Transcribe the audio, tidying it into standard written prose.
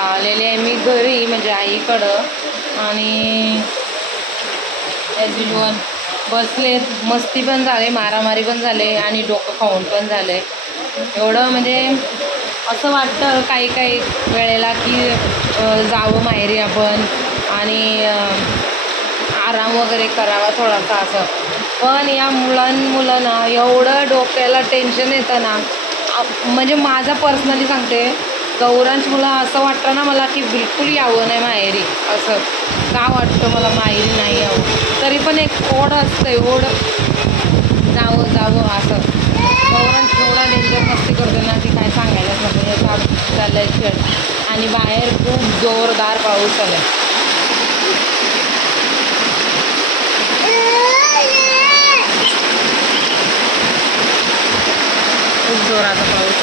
आलेले आहे मी घरी, म्हणजे आईकडं. आणि ॲज युजल बसलेत, मस्ती पण झाले, मारामारी पण झाले आणि डोकं खाऊन पण झाले. एवढं म्हणजे असं वाटतं काही काही वेळेला की जावं माहेरी आपण आणि आराम वगैरे करावा थोडासा असं. पण या मुलं ना एवढं डोक्याला टेन्शन येतं ना, म्हणजे माझं पर्सनली सांगते, गौरांश मुलं असं वाटतं ना मला की बिलकुल यावं नाही माहेरी. असं का वाटतं मला माहेरी नाही यावं, तरी पण एक ओढ असते, ओढ जावं जावं असं. गौरांश एवढा डेंजर मस्ती करतो ना की काय सांगायलाच नको. याचा चाललाय खेळ आणि बाहेर खूप जोरदार पाऊस आला. खूप जोराचा पाऊस